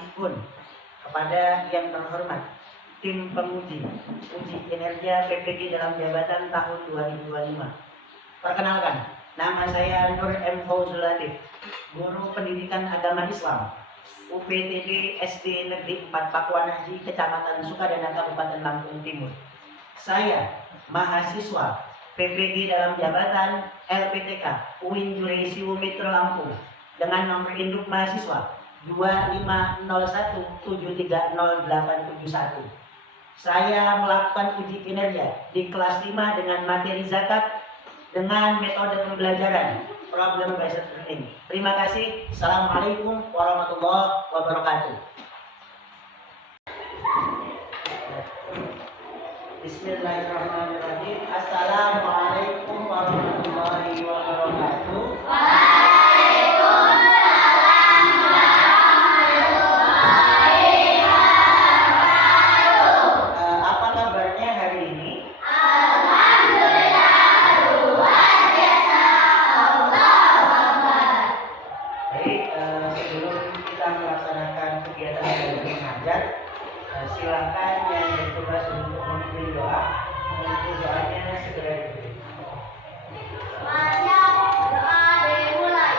Alifun kepada yang terhormat tim penguji uji kinerja PPG dalam jabatan tahun 2025. Perkenalkan, nama saya Nur M. Fauzul Latif, guru pendidikan agama Islam UPTD SD Negeri 4 Pakuan Haji, Kecamatan Sukadana, Kabupaten Lampung Timur. Saya mahasiswa PPG dalam jabatan LPTK UIN Juresiu Metro Lampung dengan nomor induk mahasiswa 2501730871. Saya melakukan uji kinerja di kelas 5 dengan materi zakat dengan metode pembelajaran problem based learning. Terima kasih. Assalamualaikum warahmatullahi wabarakatuh. Bismillahirrahmanirrahim. Assalamualaikum warahmatullahi wabarakatuh. Apa kabarnya hari ini? Sebelum kita melaksanakan kegiatan belajar mengajar, silakan yang bertugas untuk memimpin doa, memimpin doanya segera diberi. Doa dimulai.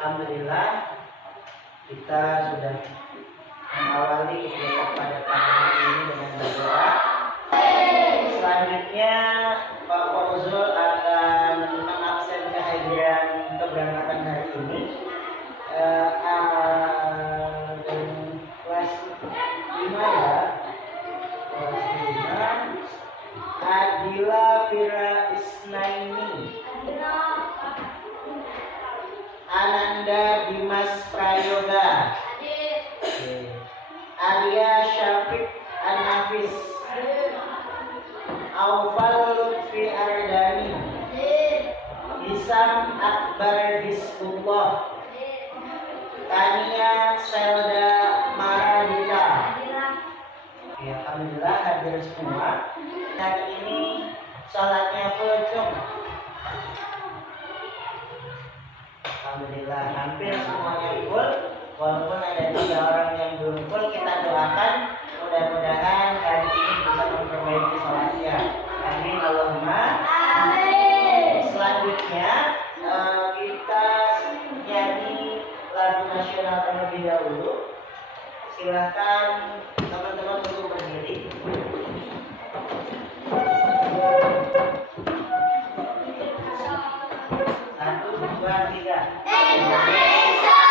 Alhamdulillah, kita sudah mengawali kegiatan pada pagi ini dengan berdoa. Selanjutnya Pak Fauzul akan mengabsen kehadiran keberangkatan hari ini. Kelas 5 ya, kelas 5 Adila Fira Isnaini, Ananda Dimas Prayoga, Arya Syafiq An-Nafis, Aufal Lutfi Ardani, Hisam Akbar Hizbullah, Tania Selda Maradita. Ya, alhamdulillah hadir semua. Hari ini sholatnya full cum. Alhamdulillah hampir semuanya full. Walaupun ada 3 orang yang belum full, kita doakan mudah-mudahan hari ini bisa memperbaiki sholatnya. Amin Allahumma. Amin. Selanjutnya kita nyanyi lagu nasional terlebih dahulu. Silakan teman-teman untuk berdiri. 1, 2, 3. Indonesia.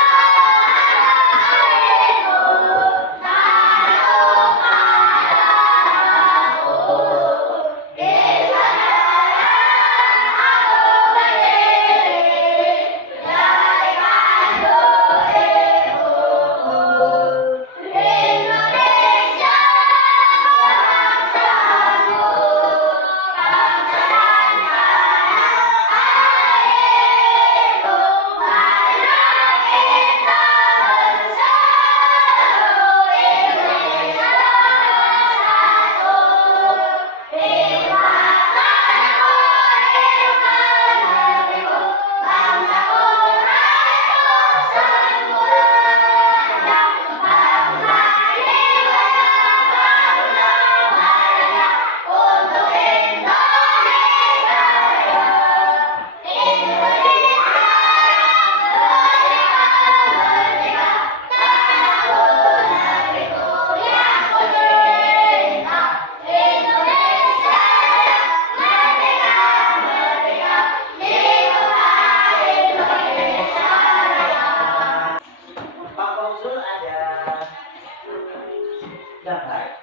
gambar.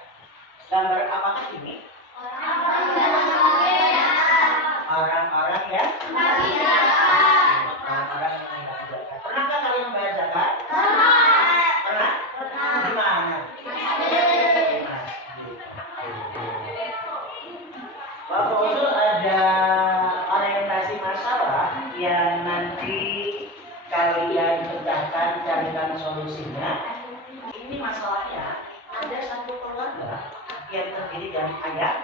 Gambar apakah ini? Orang-orang yang orang-orang yang menagih zakat. Pernahkah kalian membayar zakat? Pernah? Di mana? Pak Fauzul ada orientasi masalah yang nanti kalian pecahkan, carikan solusinya. Ini masalahnya ada satu keluarga yang terdiri dari ayah,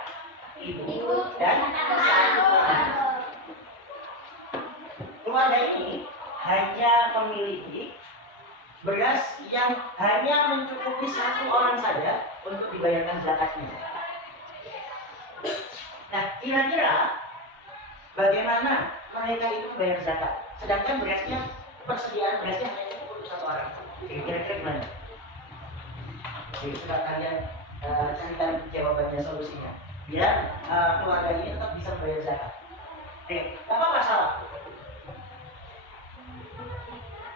ibu, dan satu anak. Keluarga ini hanya memiliki beras yang hanya mencukupi satu orang saja untuk dibayarkan zakatnya. Nah, kira-kira bagaimana mereka itu bayar zakat? Sedangkan berasnya, persediaan berasnya hanya cukup untuk satu orang. Kira-kira gimana? Jadi, coba kalian carikan jawabannya, solusinya. Biar keluarga ini tetap bisa membayar zakat. Oke, apa masalah?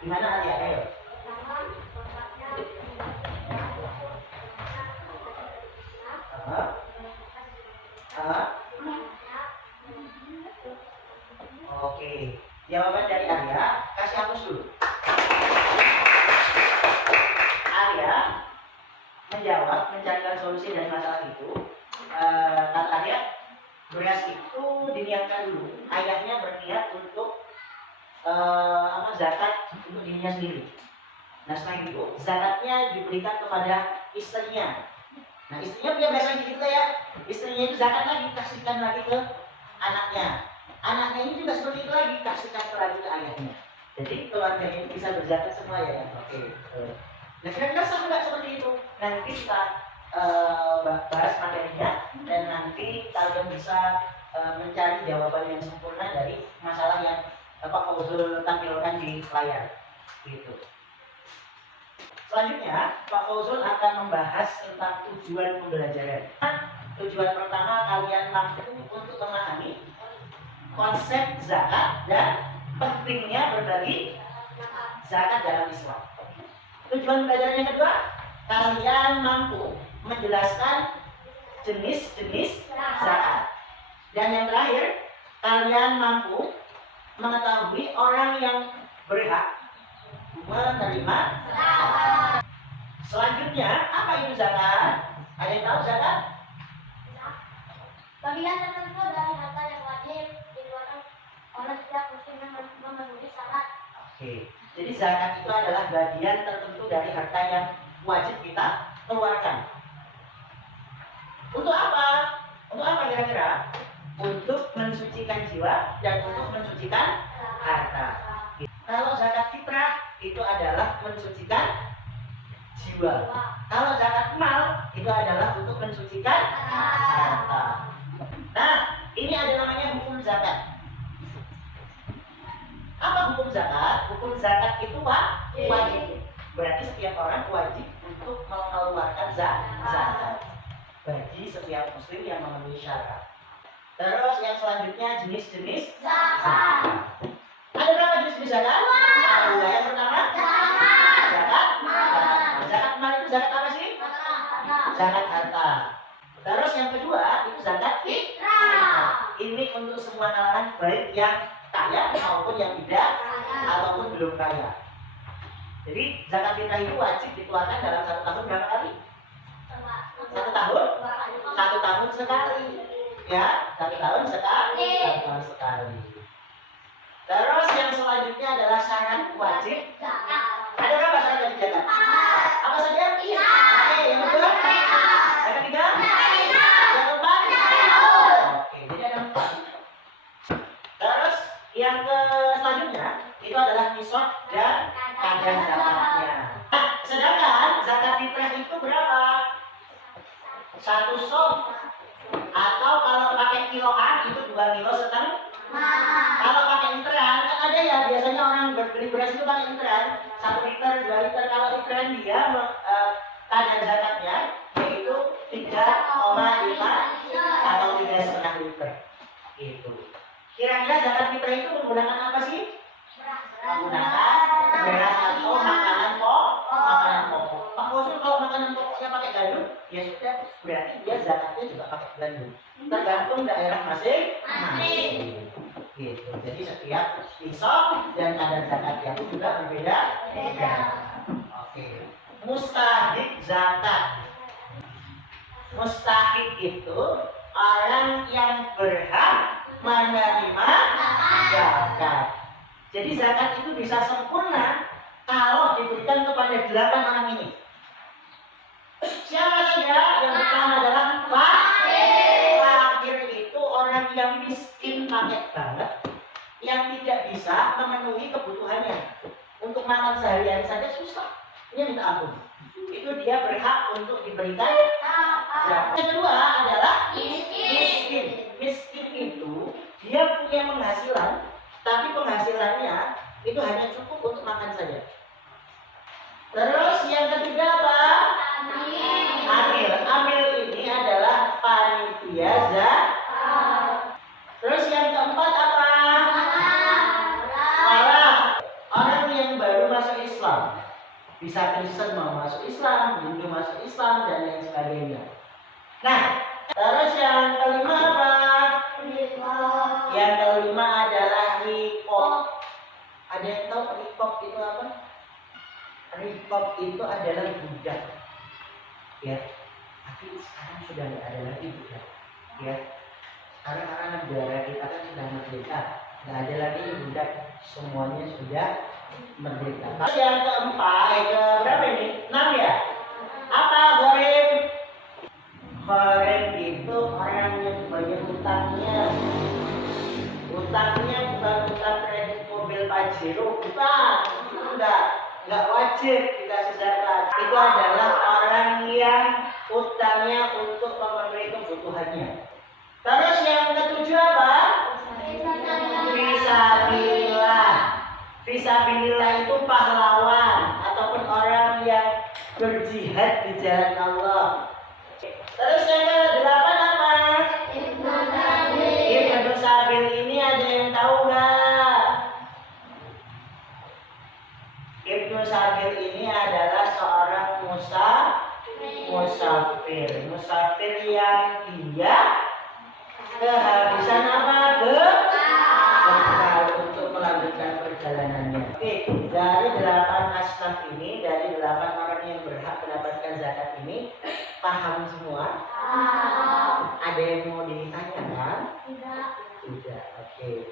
Gimana nanti? Ayo. Oke, jawaban dari Arya, kasih hapus dulu. Arya menjawab, mencarikan solusi dari masalah itu. Kata Arya, beras itu diniatkan dulu. Ayahnya berniat untuk zakat untuk dirinya sendiri. Nah, setelah itu zakatnya diberikan kepada istrinya. Nah, istrinya punya beras lagi gitu ya. Istrinya itu zakat lagi, kasihkan lagi ke anaknya. Anaknya ini juga seperti itu lagi, kasihkan lagi ke ayahnya. Jadi keluarga ini bisa berzakat semua ya. Oke. Nah, kira-kira sama nggak seperti itu? Nanti kita bahas materinya dan nanti kalian bisa mencari jawaban yang sempurna dari masalah yang Pak Fauzul tampilkan di layar. Gitu. Selanjutnya, Pak Fauzul akan membahas tentang tujuan pembelajaran. Tujuan pertama, kalian mampu untuk memahami konsep zakat dan pentingnya berbagi zakat dalam Islam. Tujuan pembelajaran yang kedua, kalian mampu menjelaskan jenis-jenis zakat. Dan yang terakhir, kalian mampu mengetahui orang yang berhak menerima zakat. Selanjutnya, apa itu zakat? Ada yang tahu zakat? Bagian tertentu dari harta yang wajib dikeluarkan oleh setiap muslim yang memenuhi syarat. Oke, jadi zakat itu adalah bagian tertentu dari harta yang wajib kita keluarkan. Untuk apa? Untuk apa kira-kira? Untuk mensucikan jiwa dan untuk mensucikan harta. Kalau zakat fitrah itu adalah mensucikan jiwa. Kalau zakat mal itu adalah untuk mensucikan harta. Nah, ini ada namanya hukum zakat. Apa hukum zakat? Hukum zakat itu wajib. Berarti setiap orang wajib untuk mengeluarkan zakat bagi setiap muslim yang memenuhi syarat. Terus yang selanjutnya jenis-jenis zakat. Ada berapa jenis zakat? Ada dua. Yang pertama zakat mal. Zakat mal itu zakat apa sih? Zakat harta. Terus yang kedua itu zakat fitrah. Ini untuk semua kalangan, baik yang kaya maupun yang tidak ataupun belum kaya. Jadi zakat fitrah itu wajib dikeluarkan dalam 1 tahun berapa kali? 1 tahun? 1 tahun sekali. Ya, 1 tahun sekali. 1 tahun sekali. Terus yang selanjutnya adalah syarat wajib zakat. Ada berapa syarat wajib zakat? Apa saja? Oke, yang kedua? Yang ketiga? Yang keempat? Oke, jadi ada 4. Terus yang selanjutnya itu adalah nisab dan kadar zakatnya. Nah, sedangkan zakat fitrah itu berapa? 1 sob. Atau kalau pakai kiloan itu 2,5 kilo. Kalau pakai literan kan ada ya, biasanya orang beli beras itu pakai literan, 1 liter, 2 liter. Kalau literan dia kadar zakatnya yaitu 3,5 atau 3,5 liter. Gitu. Kira-kira zakat fitrah itu menggunakan apa sih? Menggunakan beras atau makanan pokok. Pak Fauzul kalau makanan pokoknya pakai gandum, ya ya sudah, berarti dia zakatnya juga pakai gandum. Tergantung daerah masing-masing. Gitu. Jadi setiap pisau dan kadar zakatnya itu juga berbeda. Oke. Mustahik zakat. Mustahik itu orang yang berhak menerima zakat. Jadi zakat itu bisa sempurna kalau diberikan kepada 8 orang ini. Siapa saja? Yang pertama adalah fakir. Fakir itu orang yang miskin paket banget, yang tidak bisa memenuhi kebutuhannya. Untuk makan sehari-hari saja susah. Ini minta ampun. Itu dia berhak untuk diberikan zakat. Yang kedua adalah miskin. Miskin itu dia punya penghasilan, tapi penghasilannya itu hanya cukup untuk makan saja. Terus yang ketiga apa? Amil. Amil ini adalah panitia zakat. Terus yang keempat apa? Walaf. Orang yang baru masuk Islam. Bisa Kristen mau masuk Islam, Hindu masuk Islam, dan lain sebagainya. Nah, terus yang kelima apa? Yang kelima adalah rikop. Ada yang tahu rikop itu apa? Rikop itu adalah budak. Ya, tapi sekarang sudah tidak ada lagi budak. Ya, sekarang karena negara kita kan sudah merdeka, nggak ada lagi budak, semuanya sudah merdeka. Terus yang keempat, berapa ini? 6 ya? Apa gharib? Gharib itu orang yang banyak utangnya. Utangnya bukan utang kredit mobil Pajero, bukan. Enggak wajib dikasih zakat. Itu adalah orang yang utangnya untuk memenuhi kebutuhannya. Terus yang ketujuh apa? Fisabilillah. Fisabilillah itu pahlawan ataupun orang yang berjihad di jalan Allah. Terus yang ke-8 apa? Ibnu Sabil ini ada yang tahu nggak? Ibnu Sabil ini adalah seorang musafir. Musafir yang dia kehabisan apa? Bekal untuk melanjutkan perjalanannya. Oke, dari 8 asnaf ini, dari 8 orang yang berhak mendapatkan zakat ini, paham semua? Ada yang mau ditanyakan? Tidak. Oke.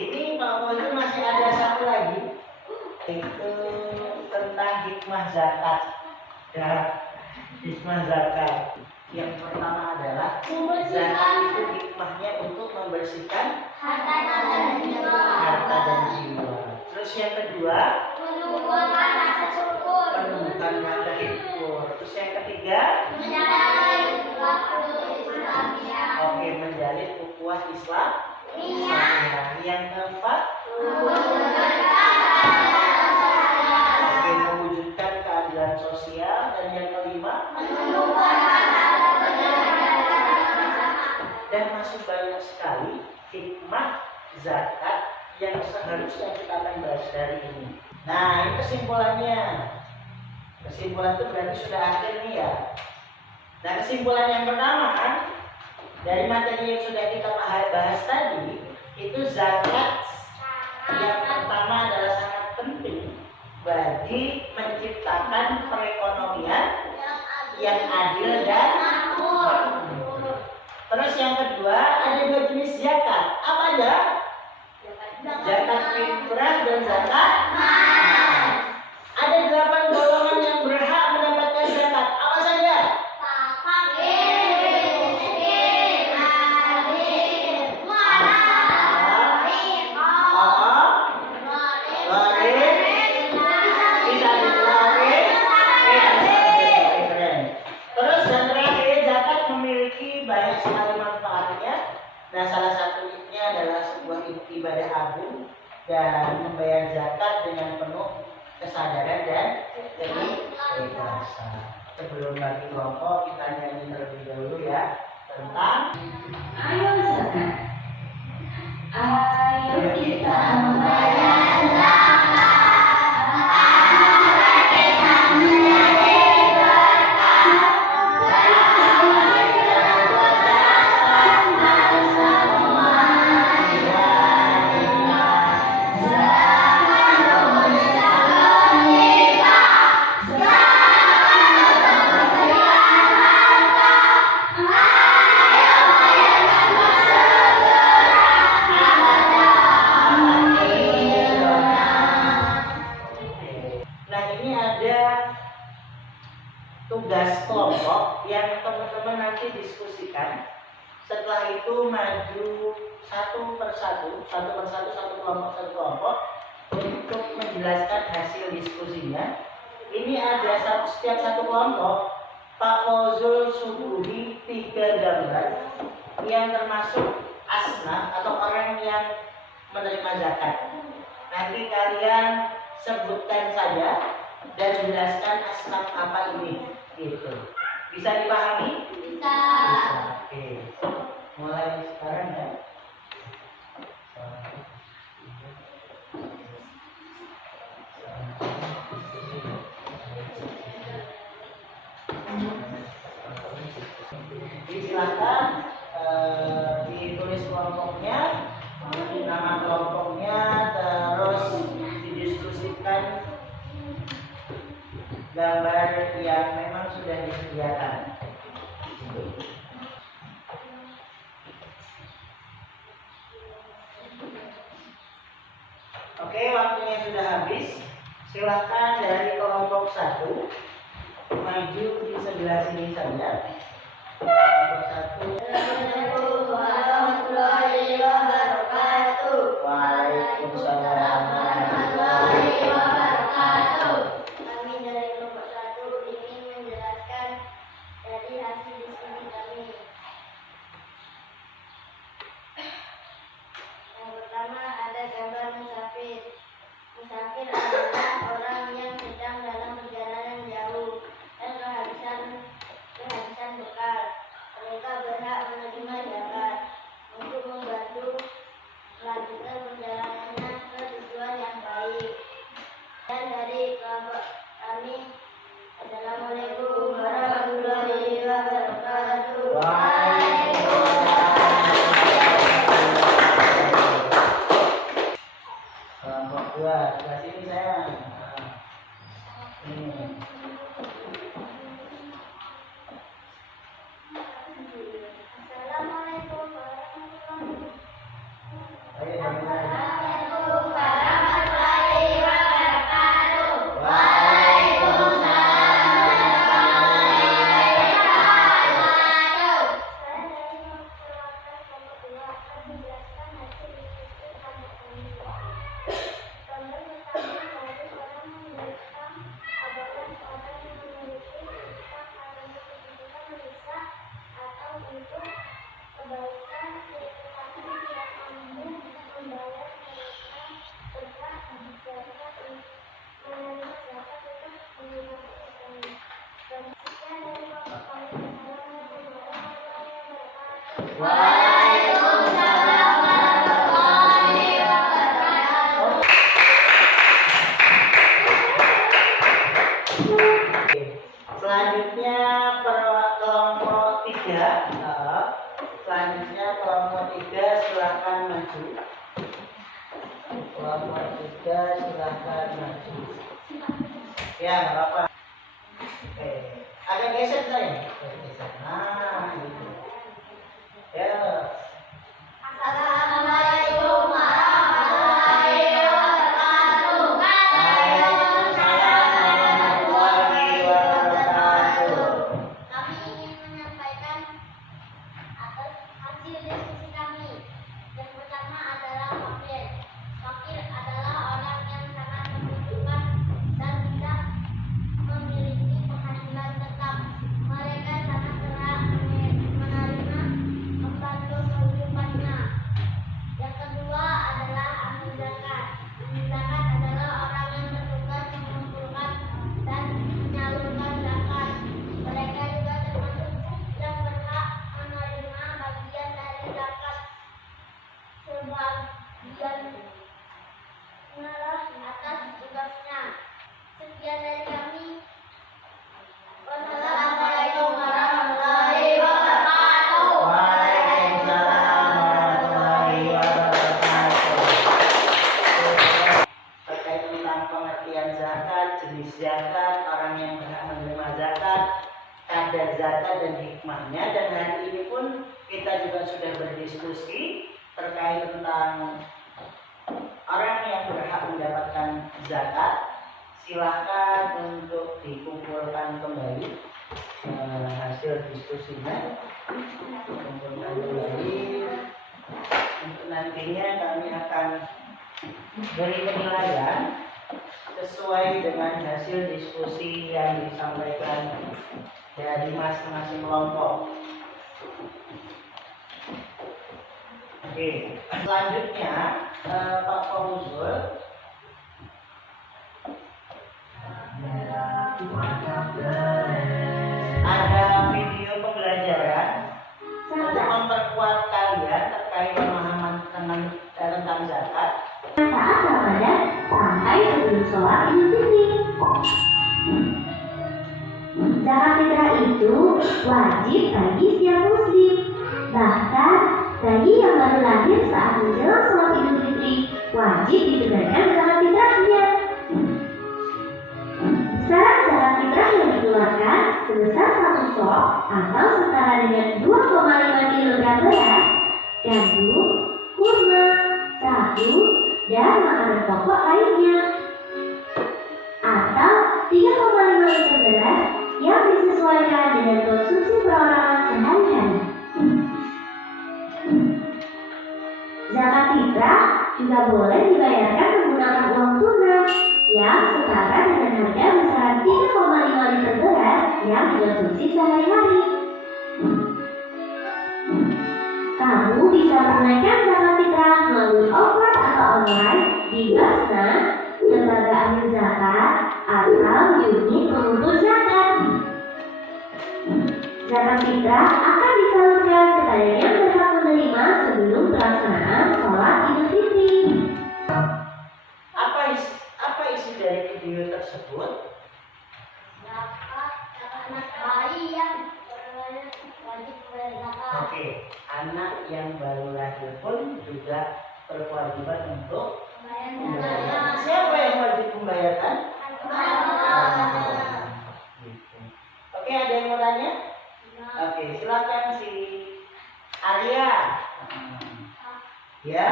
Ini Pak Wali masih ada satu lagi, itu tentang hikmah zakat. Hikmah zakat. Yang pertama adalah zakat itu hikmahnya untuk membersihkan harta dan jiwa. Terus yang kedua, menumbuhkan rasa syukur. Terus yang ketiga, oke, menjalin ukhuwah Islam. Yang keempat, oke, mewujudkan keadilan sosial. Dan yang kelima, dan masih banyak sekali hikmah zakat yang seharusnya kita akan bahas dari ini. Nah, ini kesimpulannya. Kesimpulan itu berarti sudah akhir nih ya. Nah, kesimpulan yang pertama kan, dari materi yang sudah kita bahas tadi, itu zakat yang pertama adalah sangat penting bagi menciptakan perekonomian yang adil dan makmur. Terus yang kedua, ada 2 jenis zakat. Apa aja? Zakat fitrah dan zakat mal. Ada 8 golongan yang berhak mendapatkan zakat. Apa saja? Terus yang terakhir, zakat memiliki banyak sekali manfaatnya. Nah, salah satunya adalah sebuah ibadah agung dan membayar zakat dengan penuh kesadaran dan keikhlasan. Sebelum bagi kelompok, kita nyanyi terlebih dahulu ya tentang Ayo zakat. Ayo kita membayar zakat. maju satu persatu satu kelompok untuk menjelaskan hasil diskusinya. Ini ada setiap satu kelompok Pak Fauzul suguhi 3 gambar yang termasuk asnaf atau orang yang menerima zakat. Nanti kalian sebutkan saja dan jelaskan asnaf apa ini, gitu. Bisa dipahami? Bisa. Oke. Mulai sekarang ya. Silakan ditulis kelompoknya, nama kelompoknya, terus didiskusikan gambar yang memang sudah disediakan. Oke, waktunya sudah habis. Silakan dari kelompok 1 maju di sebelah sini saja. Kelompok 1. Assalamualaikum warahmatullahi wabarakatuh. Waalaikumsalam. Warahmatullahi wabarakatuh. Kami dari kelompok 1 ingin menjelaskan dari hasil diskusi kami. Yang pertama ada gambar musafir. Musafir adalah orang yang sedang dalam perjalanan jauh dan kehabisan bekal. Mereka berhak menerima zakat untuk membantu melanjutkan perjalanannya ke tujuan yang baik. Dan dari kelompok kami, Assalamualaikum warahmatullahi wabarakatuh. Kelompok 2, sebelah sini sayang. Ini. Assalamualaikum warahmatullahi Ayo, dimulai. warahmatullahi wabarakatuh. Selanjutnya kelompok 3. Selanjutnya kelompok 3 silakan maju. Kelompok 3 silakan maju. Ya, nggak apa-apa. Oke. Agak geser saya. Geser. Nah, gitu. Ya. Assalamualaikum warahmatullahi wabarakatuh. Waalaikumsalam warahmatullahi wabarakatuh. Kami ingin menyampaikan atas hasil diskusi kami. Yang pertama adalah fakir. Fakir adalah orang yang sangat membutuhkan dan tidak memiliki penghasilan tetap. Mereka sangat berhak menerima membantu kehidupannya. Yang kedua adalah ahli zakat. Ahli zakat adalah orang yang bertugas mengumpulkan dan menyalurkan zakat. Mereka juga termasuk yang berhak menerima bagian dari zakat. Sebagian atas tugasnya. Sekian dari kami. Wassalamualaikum warahmatullahi wabarakatuh. Waalaikumsalam warahmatullahi wabarakatuh. Terkait tentang pengertian zakat, jenis zakat, orang yang berhak menerima zakat, kadar zakat dan hikmahnya. Dan hari ini pun kita juga sudah berdiskusi terkait tentang orang yang berhak mendapatkan zakat. Silakan untuk dikumpulkan kembali hasil diskusinya. Kumpulkan kembali. Untuk nantinya kami akan beri penilaian sesuai dengan hasil diskusi yang disampaikan dari masing-masing kelompok. Oke, selanjutnya Pak Fauzul ada video pembelajaran untuk memperkuat kalian terkait pemahaman tentang zakat. Saat Ramadan sampai sebelum sholat Idul Fitri. Zakat fitrah itu wajib bagi setiap muslim. Bahkan bagi yang baru lahir saat menjelang sholat Idul Fitri wajib ditunaikan zakat fitrahnya. Besaran zakat fitrah yang dikeluarkan sebesar 1 sok atau setara dengan 2,5 kg beras, gandum, kurma, sagu, dan makanan pokok lainnya, atau 3,5 liter beras yang disesuaikan dengan konsumsi perorangan sehari-hari. Zakat fitrah juga boleh dibayarkan menggunakan uang tunai yang setara dengan harga besaran 3,5 liter beras yang dikonsumsi sehari-hari. Kamu bisa menunaikan zakat fitrah melalui offline atau online di Basnas, Lembaga Amil Zakat, atau unit pengumpul zakat. Zakat fitrah akan disalurkan kepada yang berhak menerima sebelum pelaksanaan sholat Idul Fitri. Apa isi dari video tersebut? Zakat anak bayi yang wajib membayar zakat. Oke, anak yang baru lahir pun juga berkewajiban untuk membayarkan. Siapa yang wajib membayarkan? Gitu. Oke, ada yang mau tanya? Oke, silakan si Arya. Ya?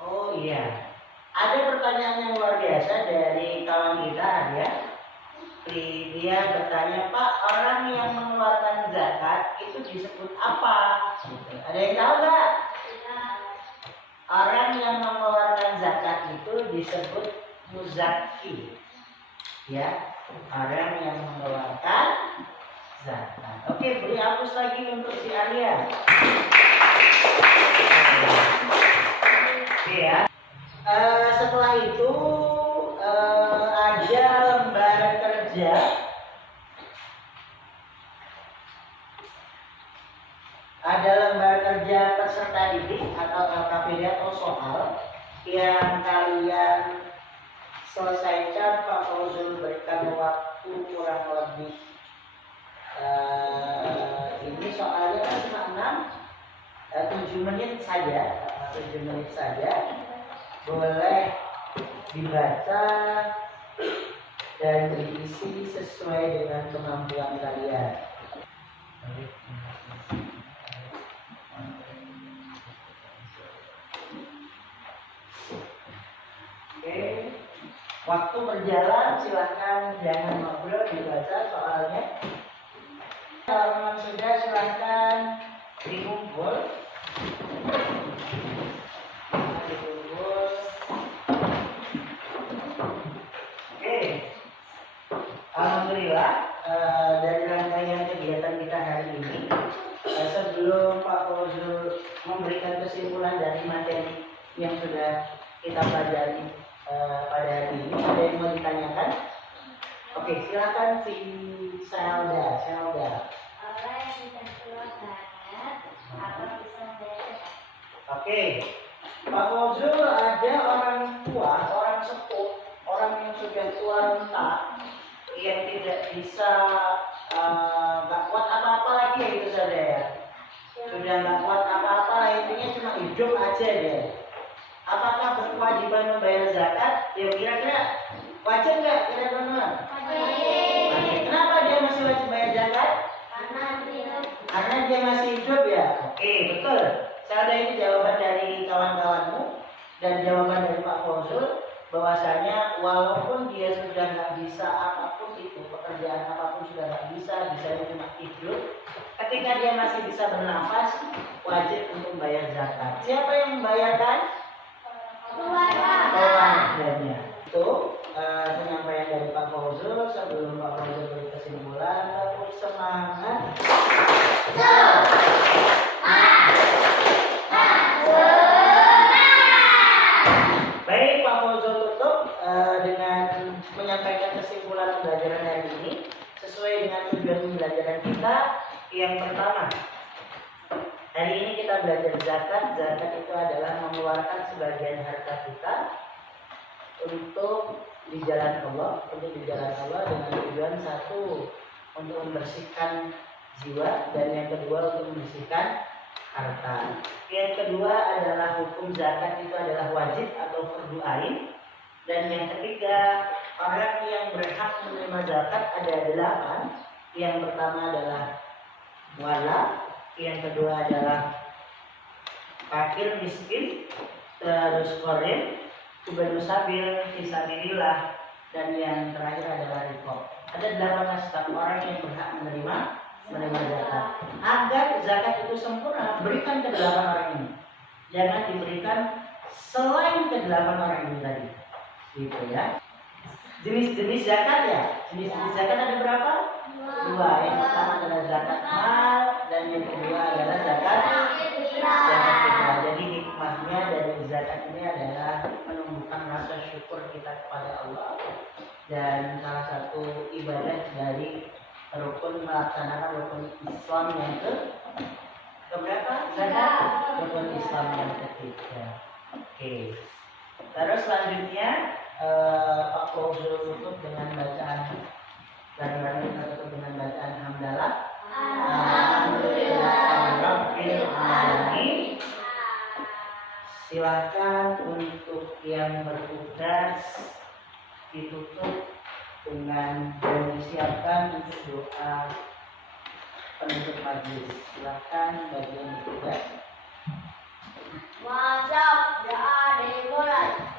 Oh iya. Ada pertanyaan yang luar biasa dari kawan kita Arya. Dia bertanya, Pak, orang yang mengeluarkan zakat itu disebut apa? Gitu. Ada yang tahu nggak? Orang yang mengeluarkan zakat itu disebut muzaki. Ya, orang yang mengeluarkan zakat. Oke, beri hapus lagi untuk si Arya. Oke ya. Setelah itu ada lembar kerja. Ada lembar kerja peserta didik atau LKPD atau soal yang kalian selesaikan. Pak Fauzul berikan waktu kurang lebih ini soalnya kan cuma 7 menit saja, 7 menit saja. Boleh dibaca dan diisi sesuai dengan kemampuan kalian. Oke, waktu berjalan, silakan jangan ngobrol, dibaca soalnya. Kalau memang sudah, silakan dikumpul. Oke, alhamdulillah dari rangkaian kegiatan kita hari ini, sebelum Pak Fauzul memberikan kesimpulan dari materi yang sudah kita pelajari pada hari ini, ada yang mau ditanyakan? Oke, silakan si Selda. Orang yang tidak keluar zakat, apa bisa membayar? Oke, Pak Fauzul ada orang tua, orang sepuh, orang yang sudah tua renta, yang tidak bisa nggak kuat apa-apa lagi ya itu saja ya. Sudah nggak kuat apa-apa, intinya cuma hidup aja deh. Apakah berkewajiban membayar zakat? Ya kira-kira wajib nggak kira-kira? Wajib. Kenapa dia masih wajib bayar zakat? Karena dia masih hidup ya. Oke, betul. Saya ada ini jawaban dari kawan-kawanmu dan jawaban dari Pak Fauzul. bahwasanya walaupun dia sudah nggak bisa apapun itu, pekerjaan apapun sudah nggak bisa cuma tidur, ketika dia masih bisa bernafas, wajib untuk membayar zakat. Siapa yang membayarkan? Keluarganya. Itu penyampaian dari Pak Fauzul. Sebelum Pak Fauzul beri kesimpulan, tetap semangat. Baik, Pak Fauzul tutup dengan menyampaikan kesimpulan pembelajaran hari ini sesuai dengan tujuan pembelajaran kita. Yang pertama, hari ini kita belajar zakat. Zakat itu adalah mengeluarkan sebagian harta kita untuk di jalan Allah, dengan tujuan satu untuk membersihkan jiwa dan yang kedua untuk membersihkan harta. Yang kedua adalah hukum zakat itu adalah wajib atau fardu ain. Dan yang ketiga, orang yang berhak menerima zakat ada 8. Yang pertama adalah wala, yang kedua adalah fakir miskin, terus qarin, ibnu sabil, fisabilillah, dan yang terakhir adalah riqab. Ada 8 asbab orang yang berhak menerima zakat. Agar zakat itu sempurna, berikan ke 8 orang ini. Jangan diberikan selain ke 8 orang ini tadi. Gitu ya. Jenis-jenis zakat ya. Jenis-jenis zakat ada berapa? 2. Yang pertama adalah zakat mal dan yang kedua adalah zakat fitrah. Jadi hikmahnya dari zakat ini adalah menumbuhkan rasa syukur kita kepada Allah dan salah satu ibadah dari melaksanakan rukun Islam yang keberapa? Zakat rukun Islam yang ketiga. Oke. Terus selanjutnya Pak Fauzul tutup dengan bacaan bareng-bareng kita tutup dengan bacaan hamdalah. Alhamdulillahirabbil alamin. Silakan untuk yang bertugas ditutup dengan dan disiapkan untuk doa penutup majelis. Silakan bagi yang bertugas. Masuk doa dimulai.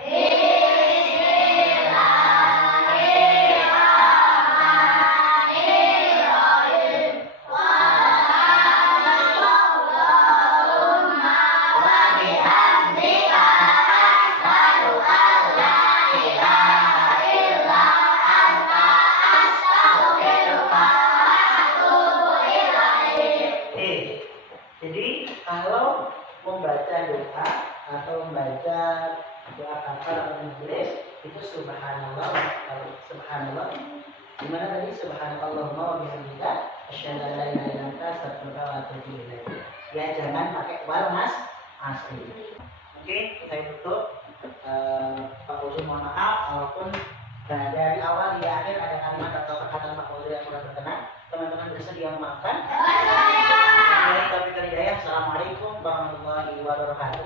Jadi kalau membaca doa atau membaca doa kafar atau majelis itu subhanallah. Kalau subhanallah gimana tadi? Subhanallahumma wa bihamdika asyhadu an la ilaha illa anta astaghfiruka wa atubu ilaik. Ya jangan pakai wal mas asli. Oke, saya tutup. Pak Fauzul mohon maaf walaupun dari awal di akhir ada kalimat atau perkataan Pak Fauzul yang kurang berkenan. Teman-teman bersedia memaafkan? Assalamualaikum warahmatullahi wabarakatuh.